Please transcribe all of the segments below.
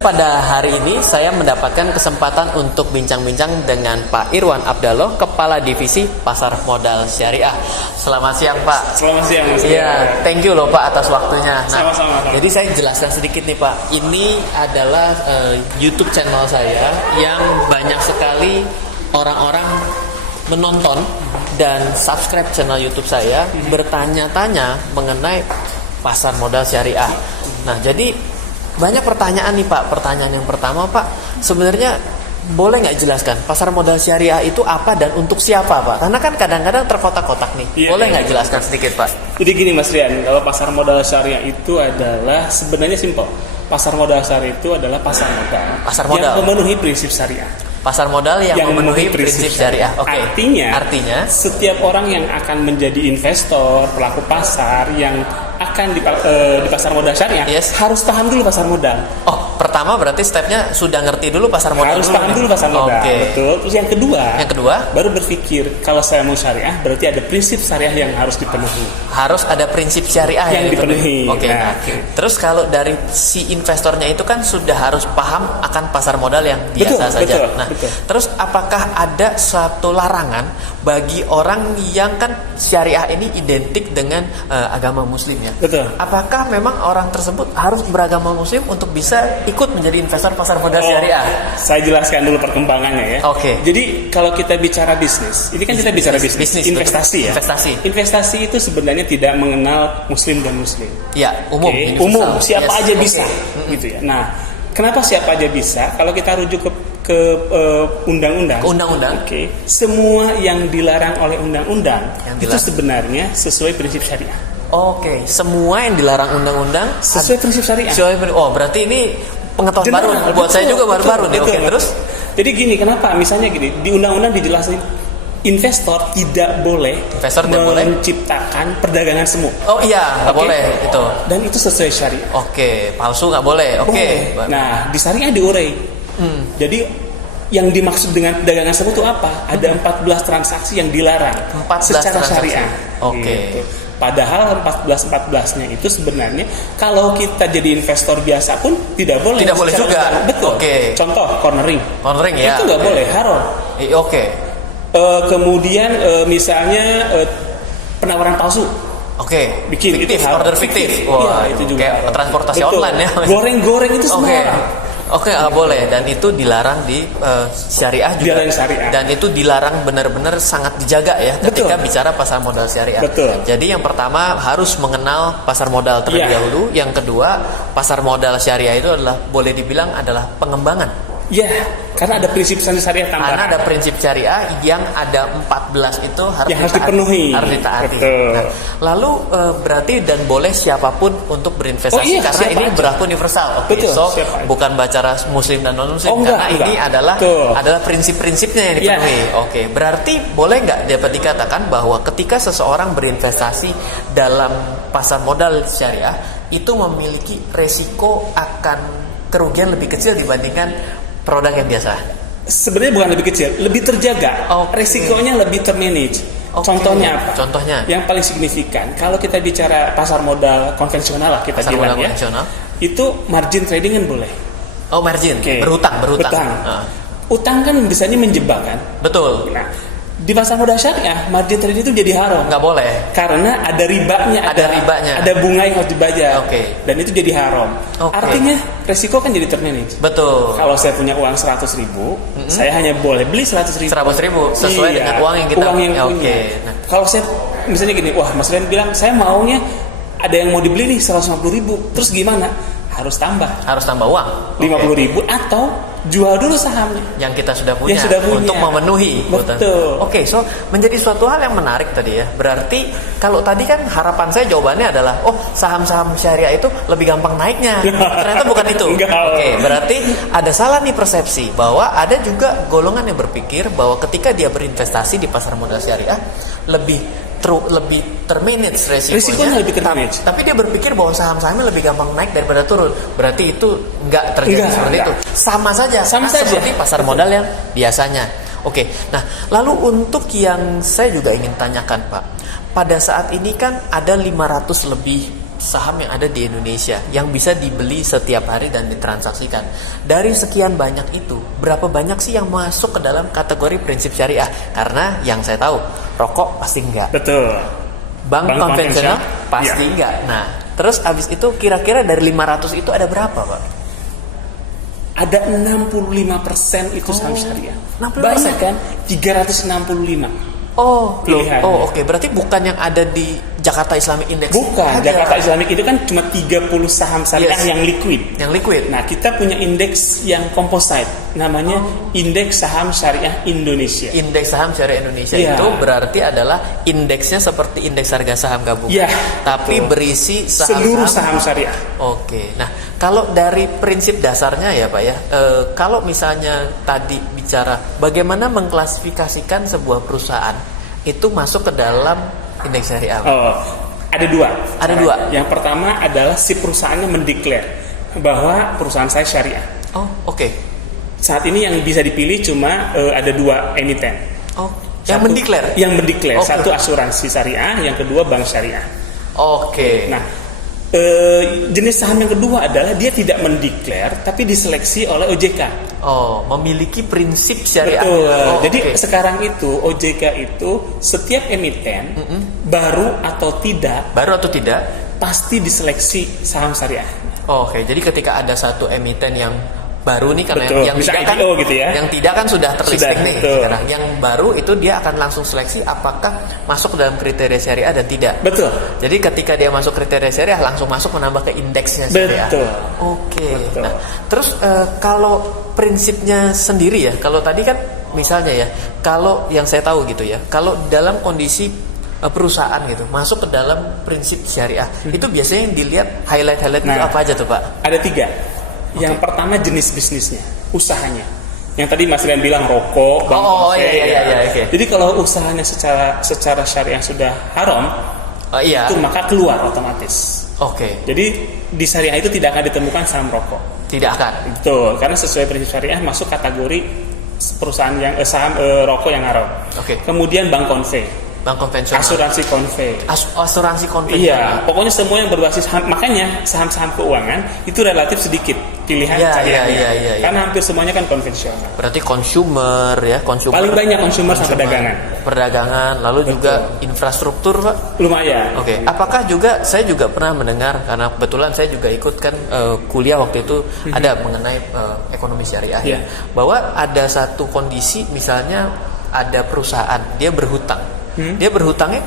Pada hari ini saya mendapatkan kesempatan untuk bincang-bincang dengan Pak Irwan Abdallah, Kepala Divisi Pasar Modal Syariah. Selamat siang Pak. Selamat siang Mas. Iya, thank you loh Pak atas waktunya. Sama-sama. Jadi saya jelaskan sedikit nih Pak. Ini adalah YouTube channel saya yang banyak sekali orang-orang menonton dan subscribe channel YouTube saya bertanya-tanya mengenai pasar modal syariah. Nah, jadi banyak pertanyaan nih Pak. Pertanyaan yang pertama Pak, sebenarnya boleh nggak jelaskan pasar modal syariah itu apa dan untuk siapa Pak? Karena kan kadang-kadang terkotak-kotak nih. Boleh nggak jelaskan sedikit Pak? Jadi gini Mas Rian, kalau pasar modal syariah itu adalah sebenarnya simpel. Pasar modal syariah itu adalah pasar modal yang memenuhi prinsip syariah. Pasar modal yang memenuhi prinsip syariah. Oke. Artinya setiap orang yang akan menjadi investor, pelaku pasar yang akan di pasar modal syariah harus paham dulu pasar modal. Oh, pertama berarti stepnya sudah ngerti dulu pasar modal. Harus paham dulu pasar modal. Betul. Terus yang kedua baru berpikir kalau saya mau syariah berarti ada prinsip syariah yang harus dipenuhi. Harus ada prinsip syariah yang dipenuhi. Oke. Terus kalau dari si investornya itu kan sudah harus paham akan pasar modal yang biasa saja. Betul. Terus apakah ada suatu larangan bagi orang yang kan syariah ini identik dengan agama muslim ya? Betul. Apakah memang orang tersebut harus beragama muslim untuk bisa ikut menjadi investor pasar modal syariah? Saya jelaskan dulu perkembangannya ya. Oke. Jadi kalau kita bicara bisnis, ini kan kita bicara bisnis investasi ya. Investasi itu sebenarnya tidak mengenal muslim dan muslim. Ya, umum. Umum, siapa aja bisa, gitu ya. Nah, kenapa siapa aja bisa? Kalau kita rujuk ke undang-undang. Semua yang dilarang oleh undang-undang itu sebenarnya sesuai prinsip syariah. Oke, semua yang dilarang undang-undang sesuai prinsip syariah. Oh, berarti ini pengetahuan baru buat saya juga baru-baru nih. Oke, terus? Jadi gini, kenapa? Misalnya gini, di undang-undang dijelasin investor tidak boleh menciptakan perdagangan semu. Oh iya, nggak boleh itu. Dan itu sesuai syariah. Oke, palsu nggak boleh. Oke. Nah, di syariah diurai. Jadi yang dimaksud dengan perdagangan semu itu apa? Ada 14 transaksi yang dilarang secara syariah. Oke. Gitu. Padahal 14-14-nya itu sebenarnya kalau kita jadi investor biasa pun tidak boleh. Tidak boleh juga. Betul. Contoh cornering ya. Itu nggak boleh, haram. Kemudian misalnya penawaran palsu. Bikin fiktif, order fiktif. Wah, itu juga kayak transportasi online ya. Goreng itu semua. Nggak boleh, dan itu dilarang di syariah juga. Dan itu dilarang benar-benar sangat dijaga ya ketika bicara pasar modal syariah. Jadi yang pertama harus mengenal pasar modal terlebih dahulu. Yang kedua, pasar modal syariah itu adalah boleh dibilang adalah pengembangan. Karena ada prinsip syariah tambahan. Karena ada prinsip syariah yang ada 14 itu harus dipenuhi, harus ditaati. Nah, lalu berarti dan boleh siapapun untuk berinvestasi karena ini berlaku universal. Bukan bicara muslim dan non muslim karena ini adalah prinsip-prinsipnya yang dipenuhi. Berarti boleh nggak dapat dikatakan bahwa ketika seseorang berinvestasi dalam pasar modal syariah itu memiliki resiko akan kerugian lebih kecil dibandingkan produk yang biasa? Sebenarnya bukan lebih kecil, lebih terjaga. Resikonya lebih termanage. Contohnya apa? Yang paling signifikan, kalau kita bicara pasar modal konvensional lah kita bilang ya, itu margin trading kan boleh. Margin, berhutang. Utang kan biasanya menjebak kan. Betul. Nah, di pasar modal syariah margin trading itu jadi haram. Nggak boleh. Karena ada ribanya, ada bunga yang harus dibayar. Dan itu jadi haram. Artinya resiko kan jadi termanage. Betul. Kalau saya punya uang 100.000, saya hanya boleh beli 100.000. 100.000 sesuai dengan uang yang kita punya. Kalau saya misalnya gini, Mas Rian bilang saya maunya ada yang mau dibeli nih 150.000. Terus gimana? Harus tambah uang 50.000 atau jual dulu sahamnya yang kita sudah punya untuk memenuhi. Betul. So menjadi suatu hal yang menarik tadi ya. Berarti kalau tadi kan harapan saya jawabannya adalah saham-saham syariah itu lebih gampang naiknya. Ternyata bukan itu. Berarti ada salah nih persepsi bahwa ada juga golongan yang berpikir bahwa ketika dia berinvestasi di pasar modal syariah lebih termanage resikonya lebih termanage. Tapi dia berpikir bahwa saham-sahamnya lebih gampang naik daripada turun. Berarti itu nggak terjadi seperti itu. Sama saja seperti pasar modal yang biasanya. Nah lalu untuk yang saya juga ingin tanyakan Pak, pada saat ini kan ada 500 lebih saham yang ada di Indonesia yang bisa dibeli setiap hari dan ditransaksikan. Dari sekian banyak itu, berapa banyak sih yang masuk ke dalam kategori prinsip syariah? Karena yang saya tahu, rokok pasti enggak. Betul. Bank konvensional pasti enggak. Nah, terus abis itu kira-kira dari 500 itu ada berapa, Pak? Ada 65% itu saham syariah. 65%? Banyak kan? 365. Oh, pilihan. Oke. Berarti bukan yang ada di Jakarta Islamic Index. Bukan, Jakarta Islamic itu kan cuma 30 saham syariah yang liquid. Yang liquid. Nah, kita punya indeks yang composite, namanya Indeks Saham Syariah Indonesia. Indeks Saham Syariah Indonesia itu berarti adalah indeksnya seperti indeks harga saham gabungan. Iya. Tapi berisi seluruh saham syariah. Oke. Nah, kalau dari prinsip dasarnya ya, Pak ya, kalau misalnya tadi bicara bagaimana mengklasifikasikan sebuah perusahaan itu masuk ke dalam indeks syariah. Oh, ada dua. Ada dua. Yang pertama adalah si perusahaannya mendeklar bahwa perusahaan saya syariah. Oh, oke. Saat ini yang bisa dipilih cuma ada dua emiten. Oh, yang mendeklar. Yang mendeklar. Okay. Satu asuransi syariah, yang kedua bank syariah. Oke. Nah, jenis saham yang kedua adalah dia tidak mendeklar tapi diseleksi oleh OJK. Oh, memiliki prinsip syariah. Betul. Jadi sekarang itu OJK itu setiap emiten baru atau tidak pasti diseleksi saham syariah. Oke, jadi ketika ada satu emiten yang baru nih, karena yang tidak kan, gitu ya. Yang tidak kan sudah terlisting nih sekarang. Yang baru itu dia akan langsung seleksi apakah masuk dalam kriteria syariah dan tidak. Betul. Jadi ketika dia masuk kriteria syariah langsung masuk menambah ke indeksnya syariah. Betul. Oke. Nah, terus kalau prinsipnya sendiri ya, kalau tadi kan misalnya ya, kalau yang saya tahu gitu ya, kalau dalam kondisi perusahaan gitu masuk ke dalam prinsip syariah, itu biasanya yang dilihat highlight itu apa aja tuh, Pak? Ada 3. Yang pertama jenis bisnisnya, usahanya. Yang tadi Mas Rian bilang rokok, bank okay. Jadi kalau usahanya secara syariah sudah haram, itu maka keluar otomatis. Oke. Jadi di syariah itu tidak akan ditemukan saham rokok. Tidak akan. Betul, karena sesuai prinsip syariah masuk kategori perusahaan yang saham rokok yang haram. Oke. Kemudian bank konvensional, asuransi konvensional. Iya, pokoknya semua yang berbasis makanya saham-saham keuangan itu relatif sedikit pilihan syariahnya. Karena hampir semuanya kan konvensional. Berarti consumer. Paling banyak consumer sampai perdagangan, lalu juga infrastruktur, Pak. Lumayan. Oke. Apakah juga saya juga pernah mendengar, karena kebetulan saya juga ikut kan kuliah waktu itu ada mengenai ekonomi syariah ya, bahwa ada satu kondisi misalnya ada perusahaan dia berhutang. Dia berhutangnya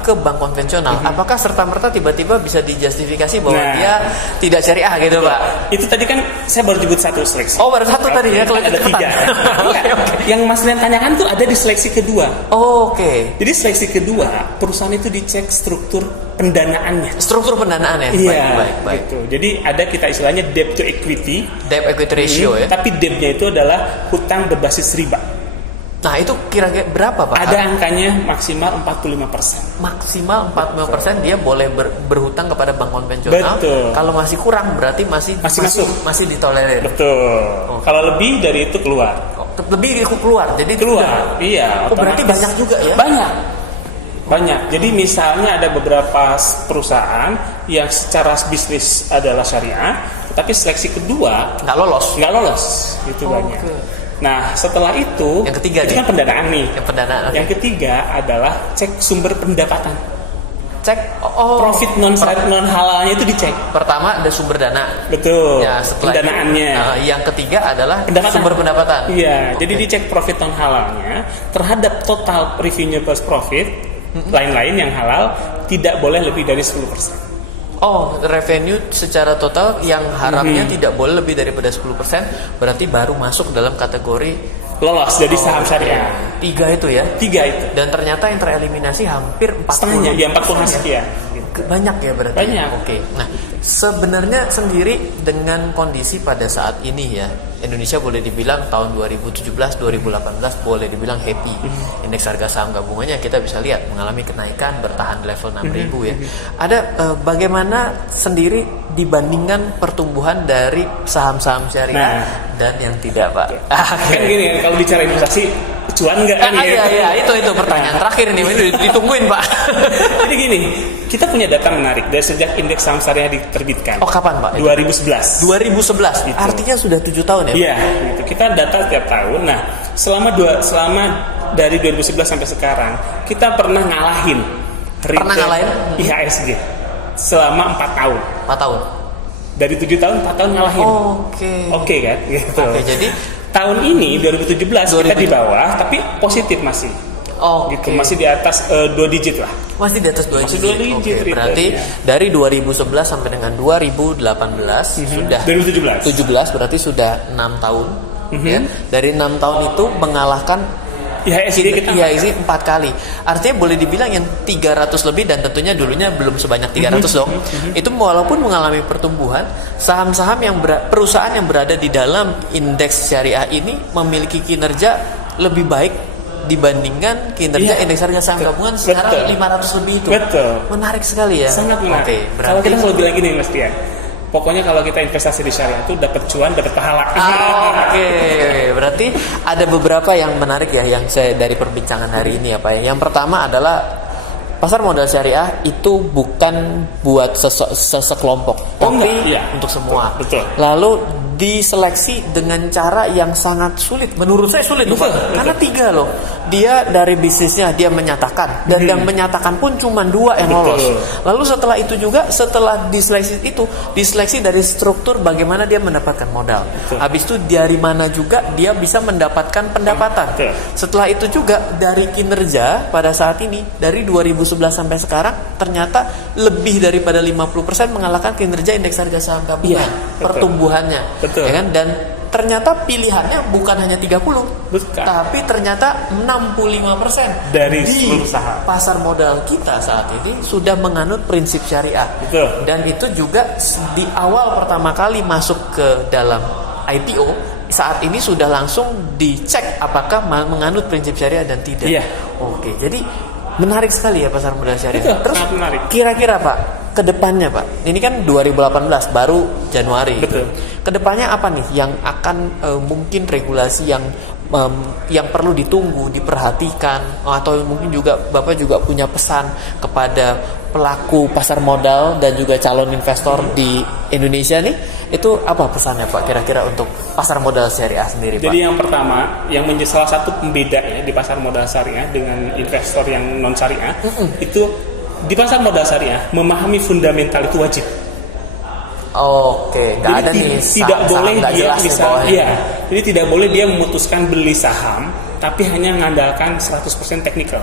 ke bank konvensional. Apakah serta-merta tiba-tiba bisa dijustifikasi bahwa dia tidak syariah gitu, Pak? Itu tadi kan saya baru nyebut satu seleksi. Oh, baru satu tadi ya, kalau ada 3. Yang Mas Rian tanyakan tuh ada di seleksi kedua. Oke. Jadi seleksi kedua, perusahaan itu dicek struktur pendanaannya. Struktur pendanaannya. Iya, baik. Gitu. Jadi ada kita istilahnya debt to equity. Debt equity ratio ya. Tapi debtnya itu adalah hutang berbasis riba. Nah, itu kira-kira berapa, Pak? Ada angkanya maksimal 45%. Maksimal 45% dia boleh berhutang kepada bank konvensional. Betul. Kalau masih kurang berarti masih masuk. Masih ditolerir. Betul. Kalau lebih dari itu keluar. Lebih keluar. Jadi keluar. Iya. Berarti banyak juga ya? Banyak. Jadi misalnya ada beberapa perusahaan yang secara bisnis adalah syariah, tetapi seleksi kedua nggak lolos. Itu banyak. Nah, setelah itu, yang ketiga itu kan pendanaan nih. Yang ketiga adalah cek sumber pendapatan. Cek profit non halalnya itu dicek. Pertama ada sumber dana. Betul. Ya, pendanaannya. Yang ketiga adalah sumber pendapatan. Iya. Jadi dicek profit non halalnya terhadap total revenue plus profit lain-lain yang halal tidak boleh lebih dari 10%. Oh, revenue secara total yang haramnya tidak boleh lebih daripada 10%, berarti baru masuk dalam kategori lolos jadi saham syariah. 3 itu ya? 3 itu. Dan ternyata yang tereliminasi hampir 40. Setengahnya, ya 40 sekian. Banyak ya berarti? Banyak. Oke. Nah, sebenarnya sendiri dengan kondisi pada saat ini ya, Indonesia boleh dibilang tahun 2017-2018 boleh dibilang happy. Indeks harga saham gabungannya kita bisa lihat mengalami kenaikan bertahan level 6.000 ya. Ada bagaimana sendiri dibandingkan pertumbuhan dari saham-saham syariah dan yang tidak, Pak? Kan gini, kalau bicara investasi cuan nggak kan? Iya, itu pertanyaan terakhir nih, ini ditungguin Pak. Jadi gini, kita punya data menarik dari sejak indeks saham syariah diterbitkan. Oh kapan Pak? 2011. 2011, gitu. Artinya sudah 7 tahun ya? Iya, gitu. Kita data tiap tahun. Nah, selama dari 2011 sampai sekarang, kita pernah ngalahin IHSG selama 4 tahun. 4 tahun. Dari 7 tahun 4 tahun ngalahin. Oke kan? Gitu. Jadi tahun ini 2017 kita di bawah tapi positif masih. Gitu, masih di atas 2 digit lah. Masih di atas 2 digit. Berarti dari 2011 sampai dengan 2018 sudah 2017 berarti sudah 6 tahun. Ya. Dari 6 tahun itu mengalahkan IHSG 4 kali. Artinya boleh dibilang yang 300 lebih, dan tentunya dulunya belum sebanyak 300 dong. Itu walaupun mengalami pertumbuhan, saham-saham perusahaan yang berada di dalam indeks syariah ini memiliki kinerja lebih baik dibandingkan kinerja indeks harga saham gabungan sekarang 500 lebih itu. Menarik sekali ya. Sangat menarik. Kalau kita selalu bilang gini Mas Tian, pokoknya kalau kita investasi di syariah itu dapat cuan, dapat pahala. Berarti ada beberapa yang menarik ya yang saya dari perbincangan hari ini ya Pak. Yang pertama adalah pasar modal syariah itu bukan buat sekelompok, tapi untuk semua. Betul. Lalu diseleksi dengan cara yang sangat sulit. Menurut saya sulit Pak. Karena 3 loh. Dia dari bisnisnya dia menyatakan, dan yang menyatakan pun cuma 2 yang lolos. Lalu setelah itu juga, setelah diseleksi dari struktur bagaimana dia mendapatkan modal. Habis itu dari mana juga dia bisa mendapatkan pendapatan. Setelah itu juga dari kinerja pada saat ini dari 2011 sampai sekarang ternyata lebih daripada 50% mengalahkan kinerja indeks harga saham gabungan. Pertumbuhannya. Ya kan? Dan ternyata pilihannya bukan hanya 30, tapi ternyata 65% dari di pasar modal kita saat ini sudah menganut prinsip syariah. Dan itu juga di awal pertama kali masuk ke dalam IPO, saat ini sudah langsung dicek apakah menganut prinsip syariah dan tidak. Jadi menarik sekali ya pasar modal syariah. Terus kira-kira Pak, kedepannya Pak, ini kan 2018 baru Januari. Kedepannya apa nih yang akan mungkin regulasi yang perlu ditunggu, diperhatikan, atau mungkin juga Bapak juga punya pesan kepada pelaku pasar modal dan juga calon investor di Indonesia nih, itu apa pesannya Pak kira-kira untuk pasar modal syariah sendiri Pak? Jadi yang pertama, yang menjadi salah satu pembeda ya di pasar modal syariah dengan investor yang non syariah, itu di pasar modal syariah memahami fundamental itu wajib. Nggak ada nih tidak boleh dia jadi tidak boleh dia memutuskan beli saham tapi hanya mengandalkan 100% teknikal.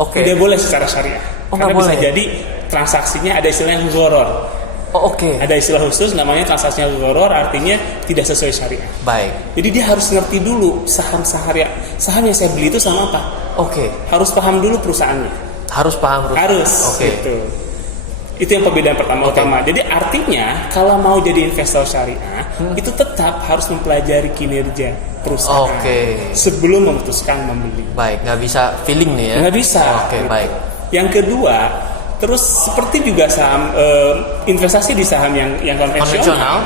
Tidak boleh secara syariah. Karena bisa jadi transaksinya ada istilahnya ghoror. Ada istilah khusus namanya transaksinya ghoror, artinya tidak sesuai syariah. Jadi dia harus ngerti dulu saham yang saya beli itu sama apa. Harus paham dulu perusahaannya. Gitu. Itu yang perbedaan utama. Jadi artinya kalau mau jadi investor syariah itu tetap harus mempelajari kinerja perusahaan sebelum memutuskan membeli. Nggak bisa feeling nih ya? Nggak bisa. Yang kedua, terus seperti juga saham investasi di saham yang konvensional,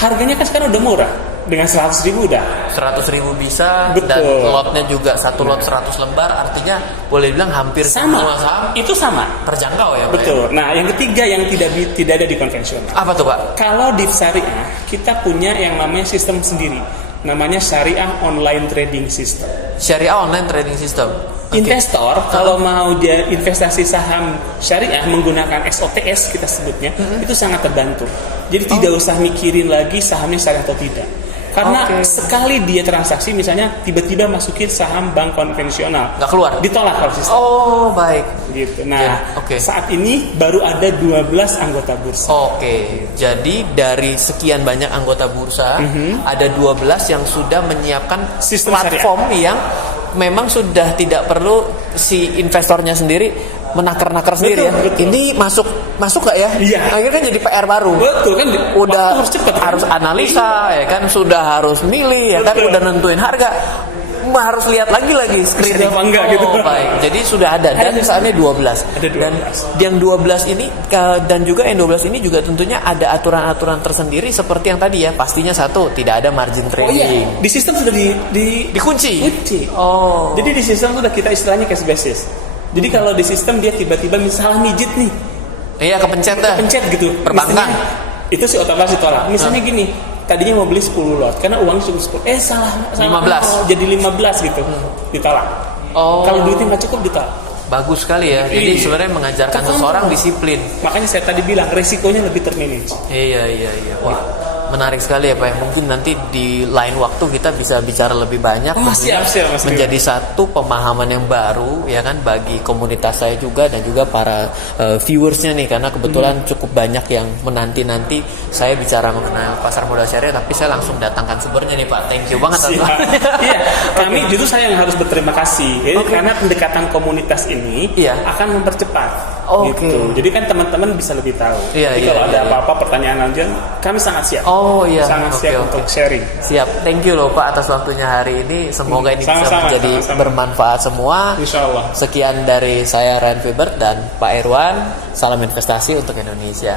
harganya kan sekarang udah murah. Dengan 100.000 udah 100.000 bisa. Dan lotnya juga satu lot 100 lembar, artinya boleh bilang hampir semua saham itu sama, terjangkau ya Pak. Nah yang ketiga yang tidak ada di konvensional, apa tuh Pak? Kalau di syariah kita punya yang namanya sistem sendiri, namanya syariah online trading system. Investor kalau mau dia investasi saham syariah menggunakan SOTS kita sebutnya, itu sangat terbantu. Jadi tidak usah mikirin lagi sahamnya syariah atau tidak. Karena sekali dia transaksi, misalnya tiba-tiba masukin saham bank konvensional, nggak keluar, ditolak kalau sistem. Gitu. Nah, saat ini baru ada 12 anggota bursa. Jadi dari sekian banyak anggota bursa, ada 12 yang sudah menyiapkan sistem platform syariah yang memang sudah tidak perlu si investornya sendiri menaker-naker sendiri. Ini masuk nggak ya? Akhirnya kan jadi PR baru. Kan udah harus analisa ya kan, sudah harus milih ya kan, udah nentuin harga. harus lihat lagi screening. Apa enggak gitu. Baik. Jadi sudah ada dan misalnya 12. Ada 12. Dan yang 12 ini dan juga yang 12 ini juga tentunya ada aturan-aturan tersendiri seperti yang tadi ya. Pastinya satu, tidak ada margin trading. Oh iya, di sistem sudah dikunci. Oh. Jadi di sistem sudah kita istilahnya cash basis. Jadi kalau di sistem dia tiba-tiba misalnya mijit nih. Iya, kepencet gitu. Perbankan. Itu sih otomatis ditolak. Misalnya gini, tadinya mau beli 10 lot karena uangnya cuma 10. Salah 15. Jadi 15 gitu. Ditolak. Kalau duitnya nggak cukup ditolak. Bagus sekali ya. Jadi sebenarnya mengajarkan seseorang disiplin. Makanya saya tadi bilang resikonya lebih termanage. Iya. Wah, menarik sekali ya Pak. Mungkin nanti di lain waktu kita bisa bicara lebih banyak. Siap, menjadi satu pemahaman yang baru ya kan bagi komunitas saya juga dan juga para viewersnya nih, karena kebetulan cukup banyak yang menanti saya bicara mengenai pasar modal syariah, tapi saya langsung datangkan sumbernya nih Pak. Thank you banget Pak. Iya, kami justru saya yang harus berterima kasih. Karena pendekatan komunitas ini akan mempercepat. Gitu. Jadi kan teman-teman bisa lebih tahu. Jadi kalau ada apa-apa pertanyaan lanjut, kami sangat siap. Sangat siap untuk sharing. Siap. Thank you loh Pak atas waktunya hari ini. Semoga ini bisa menjadi bermanfaat semua. Insyaallah. Sekian dari saya Ryan Faber dan Pak Irwan. Salam investasi untuk Indonesia.